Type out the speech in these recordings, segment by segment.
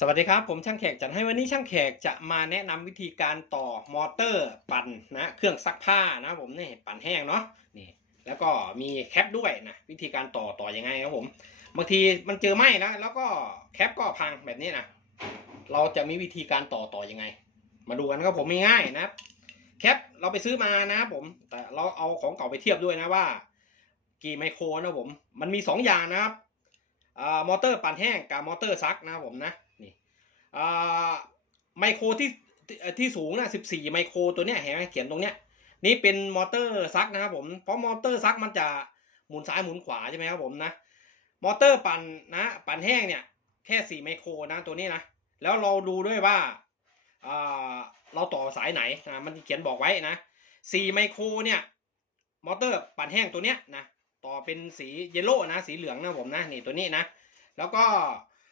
สวัสดีครับ ผมช่างแขกจัดให้วันนี้ช่างแขกจะมาแนะนำวิธีการต่อมอเตอร์ปั่นนะเครื่องซักผ้านะผมนี่ปั่นแห้งเนาะนี่แล้วก็มีแคปด้วยนะวิธีการต่อต่อยังไงครับผมบางทีมันเจอไหมนะแล้วก็แคปก็พังแบบนี้นะเราจะมีวิธีการต่อต่อยังไง มาดูกันครับผมง่ายๆนะแคปเราไปซื้อมานะผมแต่เราเอาของเก่าไปเทียบด้วยนะว่า กี่ไมโครนะผมมันมีสองอย่างนะครับ อ่ามอเตอร์ปั่นแห้งกับมอเตอร์ซักนะผมนะนี่อ่าไมโครที่ที่สูงนะ14ไมโครตัวเนี้ยเห็นไหมเขียนตรงเนี้ยนี่เป็นมอเตอร์ซักนะครับผมเพราะมอเตอร์ซักมันจะหมุนซ้ายหมุนขวาใช่ไหมครับผมนะมอเตอร์ปั่นนะปั่นแห้งเนี่ยแค่4ไมโครนะตัวนี้นะแล้วเราดูด้วยว่าอ่าเราต่อสายไหนนะมันเขียนบอกไว้นะ4ไมโครเนี่ยมอเตอร์ปั่นแห้งตัวเนี้ยนะ ต่อเป็นสีเยลโล่นะสีเหลืองนะผมนะนี่ตัวนี้นะ แล้วก็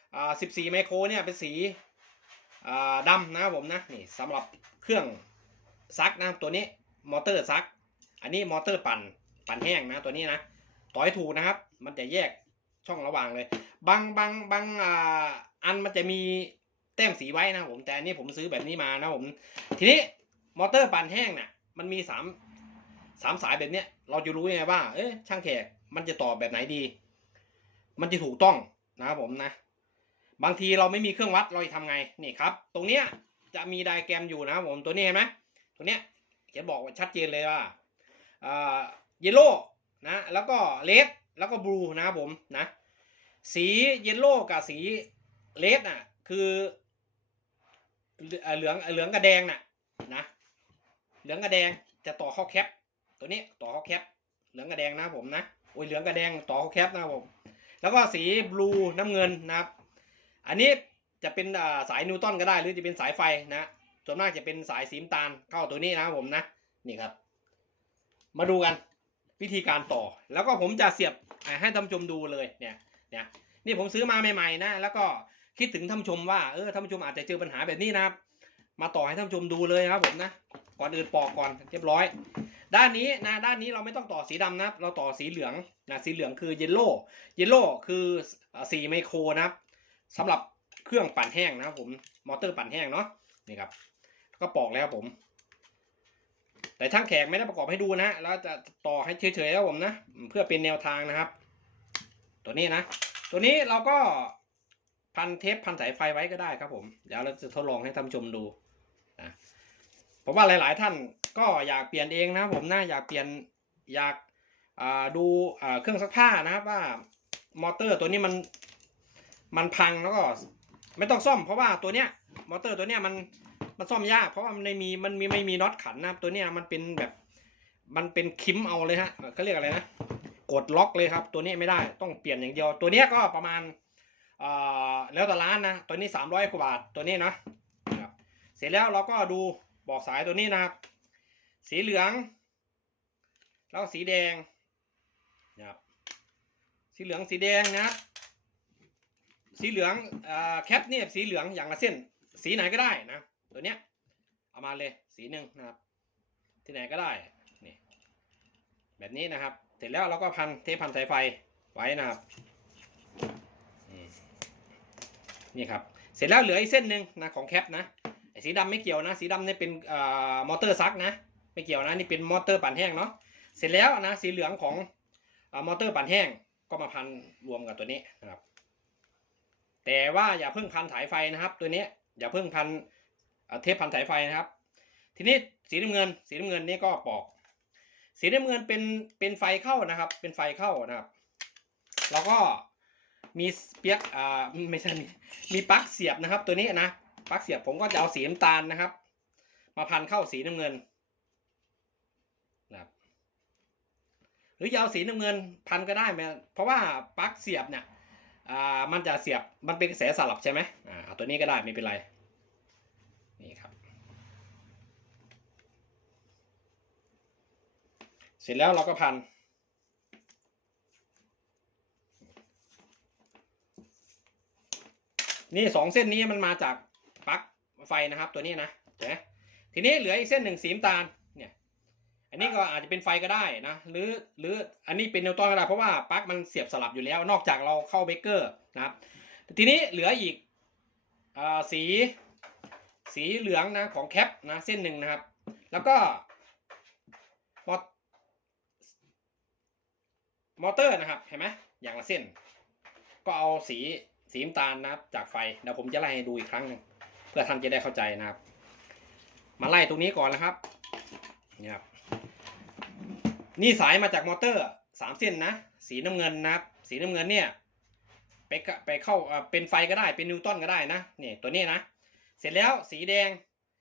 14ไมโครเนี่ยเป็นสีดำนะผมนะนี่สำหรับเครื่องซักนะตัวนี้มอเตอร์ซัก อันนี้มอเตอร์ปั่นปั่นแห้งนะตัวนี้นะต่อให้ถูกนะครับ มันจะแยกช่องระหว่างเลย บางบางบางอันมันจะมีแต้มสีไว้นะผมแต่อันนี้ผมซื้อแบบนี้มานะผมทีนี้มอเตอร์ปั่นแห้งน่ะมันมีสาม สามสายแบบเนี้ยเราจะรู้ยังไงว่า เอ๊ะช่างแขกมันจะต่อแบบไหนดี มันจะถูกต้องนะครับผมนะ บางทีเราไม่มีเครื่องวัดเราจะทำไงนี่ครับ ตรงเนี้ยจะมีไดแกรมอยู่นะครับผมตัวนี้เห็นไหมตัวเนี้ยเขียนบอกไว้ชัดเจนเลยว่าอ่าเยลโล่นะแล้วก็เลดแล้วก็บลูนะครับผมนะสีเยลโล่กับสีเลดน่ะคือเอ่อเหลืองเหลืองกับแดงน่ะนะเหลืองกับแดงจะต่อเข้าแคป ตัวนี้ต่อเขาแคปเหลืองกับแดงนะผมนะโอ้ยเหลืองกับแดงต่อเขาแคปนะครับผมแล้วก็สีบลูน้ำเงินนะครับ อันนี้จะเป็นสายนิวตันก็ได้ หรือจะเป็นสายไฟนะส่วนมากจะเป็นสายสีน้ำตาลเข้าตัวนี้นะครับผมนะนี่ครับ มาดูกันวิธีการต่อ แล้วก็ผมจะเสียบให้ท่านชมดูเลยเนี่ยเนี่ยนี่ผมซื้อมาใหม่ๆนะแล้วก็คิดถึงท่านชมว่าเออท่านชมอาจจะเจอปัญหาแบบนี้นะครับ มาต่อให้ท่านชมดูเลยครับผมนะก่อนอื่นปอกก่อนเรียบร้อย ด้านนี้นะด้านนี้เราไม่ต้องต่อสีดำนะครับ เราต่อสีเหลืองนะสีเหลืองคือเยลโล่เยลโล่คือ4ไมโครนะครับสำหรับเครื่องปั่นแห้งนะครับผมมอเตอร์ปั่นแห้งเนาะนี่ครับก็ปอกแล้วผม แต่ช่างแขกไม่ได้ประกอบให้ดูนะแล้วจะต่อให้เฉยๆแล้วผมนะ เพื่อเป็นแนวทางนะครับ ตัวนี้นะ ตัวนี้เราก็พันเทปพันสายไฟไว้ก็ได้ครับผม เดี๋ยวเราจะทดลองให้ท่านชมดูนะผมว่าหลายๆท่าน ก็อยากเปลี่ยนเองนะผมนะอยากเปลี่ยนอยากดูเครื่องซักผ้านะครับว่ามอเตอร์ตัวนี้มันมันพังแล้วก็ไม่ต้องซ่อมเพราะว่าตัวเนี้ยมอเตอร์ตัวเนี้ยมันมันซ่อมยากเพราะว่ามันไม่มีมันมีไม่มีน็อตขันนะครับตัวเนี้ยมันเป็นแบบมันเป็นคิมเอาเลยฮะเขาเรียกอะไรนะกดล็อกเลยครับตัวนี้ไม่ได้ต้องเปลี่ยนอย่างเดียว ตัวเนี้ยก็ประมาณแล้วแต่ร้านนะตัวนี้สามร้อยกว่าบาทตัวนี้เนาะเสร็จแล้วเราก็ดูบอกสายตัวนี้นะครับ สีเหลืองแล้วสีแดงนะครับสีเหลืองสีแดงนะครับสีเหลืองอ่าแคปเนี่ยสีเหลืองอย่างละเส้น สีไหนก็ได้นะ ตัวเนี้ยเอามาเลยสีหนึ่งนะครับ ที่ไหนก็ได้นี่แบบนี้นะครับ เสร็จแล้วเราก็พันเทปพันสายไฟไว้นะครับนี่ครับเสร็จแล้วเหลืออีกเส้นหนึ่งนะของแคปนะสีดำไม่เกี่ยวนะ สีดำเนี่ยเป็นมอเตอร์ซักนะ ไม่เกี่ยวนะนี่เป็นมอเตอร์ปั่นแห้งเนาะเสร็จแล้วนะสีเหลืองของอมอเตอร์ปั่นแห้งก็มาพันรวมกับตัวนี้นะครับ แต่ว่าอย่าเพิ่งพันสายไฟนะครับ ตัวนี้อย่าเพิ่งพันเทปพันสายไฟนะครับ ทีนี้สีน้ำเงิน สีน้ำเงินนี่ก็ปอก สีน้ำเงินเป็นเป็นไฟเข้านะครับ เป็นไฟเข้านะครับ แล้วก็มีเปียกอ่าไม่ใช่มีมีปลั๊กเสียบนะครับ ตัวนี้นะปลั๊กเสียบผมก็จะเอาสีน้ำตาลนะครับ มาพันเข้าสีน้ำเงินนะครับห รือจะเอาสีน้ำเงินพันก็ได้ไหมเพราะว่าปลั๊กเสียบเนี่ยอ่ามันจะเสียบมันเป็นกระแสสลับใช่ไหมอ่าเอาตัวนี้ก็ได้ไม่เป็นไรนี่ครับ เสร็จแล้วเราก็พันนี่สองเส้นนี้มันมาจากปลั๊กไฟนะครับตัวนี้นะเนไหมทีนี้เหลืออีกเส้นหนึ่งสีน้ำตาล อันนี้ก็อาจจะเป็นไฟก็ได้นะ หรือหรืออันนี้เป็นนิวตรอนก็ได้เพราะว่าปลั๊กมันเสียบสลับอยู่แล้ว นอกจากเราเข้าเบเกอร์นะครับทีนี้เหลืออีกอ่าสีสีเหลืองนะของแคปนะเส้นหนึ่งนะครับ แล้วก็มอมอเตอร์นะครับเห็นไหมอย่างละเส้น ก็เอาสีสีน้ำตาลนะครับจากไฟเดี๋ยวผมจะไล่ให้ดูอีกครั้งนึงเพื่อท่านจะได้เข้าใจนะครับ มาไล่ตรงนี้ก่อนนะครับนี่ครับ นี่สายมาจากมอเตอร์สามเส้นนะ สีน้ำเงินนะครับสีน้ำเงินเนี่ยไปกะไปเข้าเป็นไฟก็ได้เป็นนิวตันก็ได้นะนี่ตัวนี้นะ เสร็จแล้วสีแดง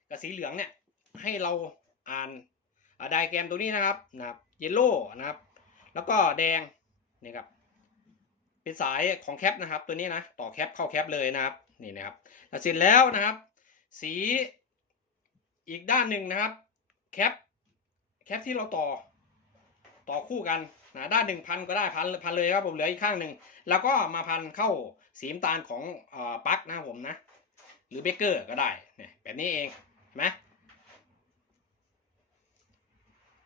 กับสีเหลืองเนี่ยให้เราอ่านไดแกรมตัวนี้นะครับนะครับเยลโล่นะครับ แล้วก็แดงนี่ครับเป็นสายของแคปนะครับตัวนี้นะต่อแคปเข้าแคปเลยนะครับนี่นะครับเสร็จแล้วนะครับ สีอีกด้านหนึ่งนะครับแคปแคปที่เราต่อ ต่อคู่กันนะด้านหนึ่งพันก็ได้พันพันเลยครับผมเหลืออีกข้างหนึ่งแล้วก็มาพันเข้าสีน้ำตาลของอ่อปลั๊กนะครับผมนะ หรือเบเกอร์ก็ได้เนี่ยแบบนี้เองนไหม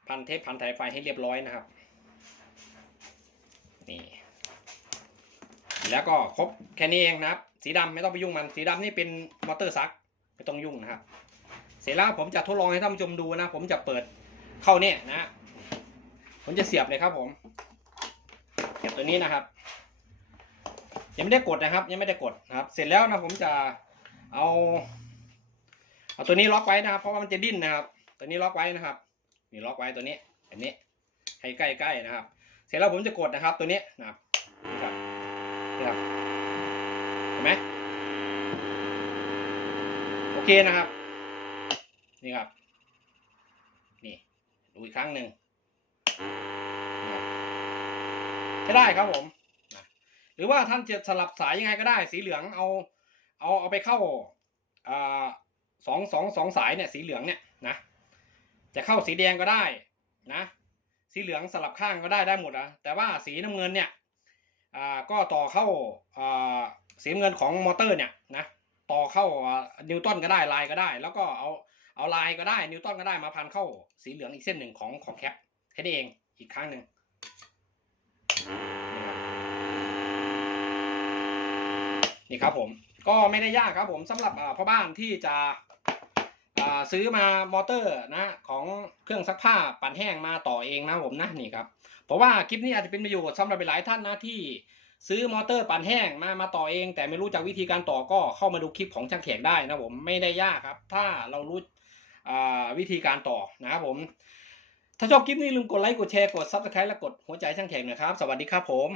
พันเทปพันสายไฟให้เรียบร้อยนะครับนี่แล้วก็ครบแค่นี้เองนะครับ สีดำไม่ต้องไปยุ่งมัน สีดำนี่เป็นมอเตอร์ซักไม่ต้องยุ่งนะครับ เสร็จแล้วผมจะทดลองให้ท่านผู้ชมดูนะ ผมจะเปิดเข้าเนี่ยนะ ผมจะเสียบเลยครับผม เสียบตัวนี้นะครับ ยังไม่ได้กดนะครับ ยังไม่ได้กดนะครับ เสร็จแล้วนะผมจะเอาเอาตัวนี้ล็อกไว้นะครับ เพราะว่ามันจะดิ้นนะครับ ตัวนี้ล็อกไว้นะครับนี่ล็อกไว้ตัวนี้แบบนี้ให้ใกล้ๆนะครับ เสร็จแล้วผมจะกดนะครับ ตัวนี้นะครับนี่ครับนี่ครับเห็นไหมโอเคนะครับ นี่ครับ นี่ดูอีกครั้งหนึ่ง นะครับใช้ได้ครับผม หรือว่าท่านจะสลับสายยังไงก็ได้ สีเหลืองเอาเอาเอาไปเข้าสองสองสองสายเนี่ยสีเหลืองเนี่ยนะจะเข้าสีแดงก็ได้นะสีเหลืองสลับข้างก็ได้ได้หมดอะแต่ว่าสีน้ำเงินเนี่ยก็ต่อเข้าสีน้ำเงินของมอเตอร์เนี่ยนะต่อเข้าอ่านิวตันก็ได้ลายก็ได้ แล้วก็เอาเอาลายก็ได้นิวตันก็ได้มาพันเข้าสีเหลืองอีกเส้นหนึ่งของของแคป แค่นี้เองอีกครั้งหนึ่งนี่ครับผมก็ไม่ได้ยากครับผมสำหรับพ่อบ้านที่จะซื้อมามอเตอร์นะของเครื่องซักผ้าปั่นแห้งมาต่อเองนะผมนะนี่ครับเพราะว่าคลิปนี้อาจจะเป็นประโยชน์สำหรับหลายท่านนะที่ซื้อมอเตอร์ปั่นแห้งมามาต่อเอง แต่ไม่รู้จักวิธีการต่อก็เข้ามาดูคลิปของช่างแขกได้นะผมไม่ได้ยากครับ ถ้าเรารู้วิธีการต่อนะครับผม ถ้าชอบคลิปนี้ลืมกดไลค์ กดแชร์ กดซับสไครต์และกดหัวใจช่างแข่งนะครับ สวัสดีครับผม